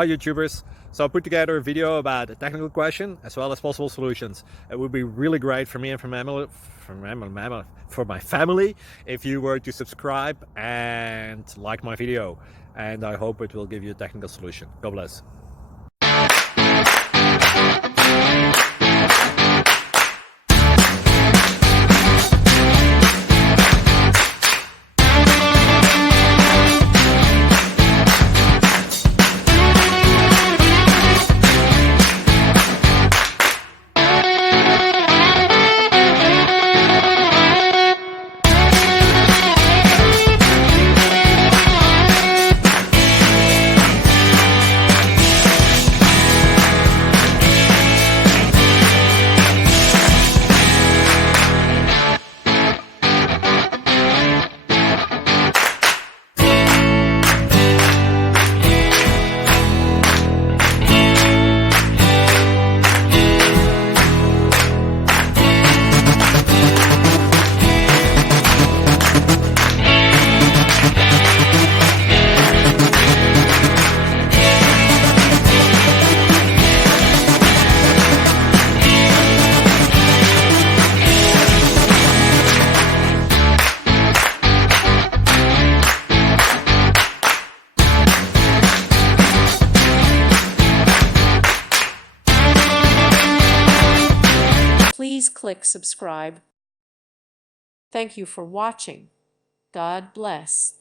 Hi YouTubers! So I put together a video about a technical question as well as possible solutions. It would be really great for me and for my family if you were to subscribe and like my video, and I hope it will give you a technical solution. God bless. Please click subscribe. Thank you for watching. God bless.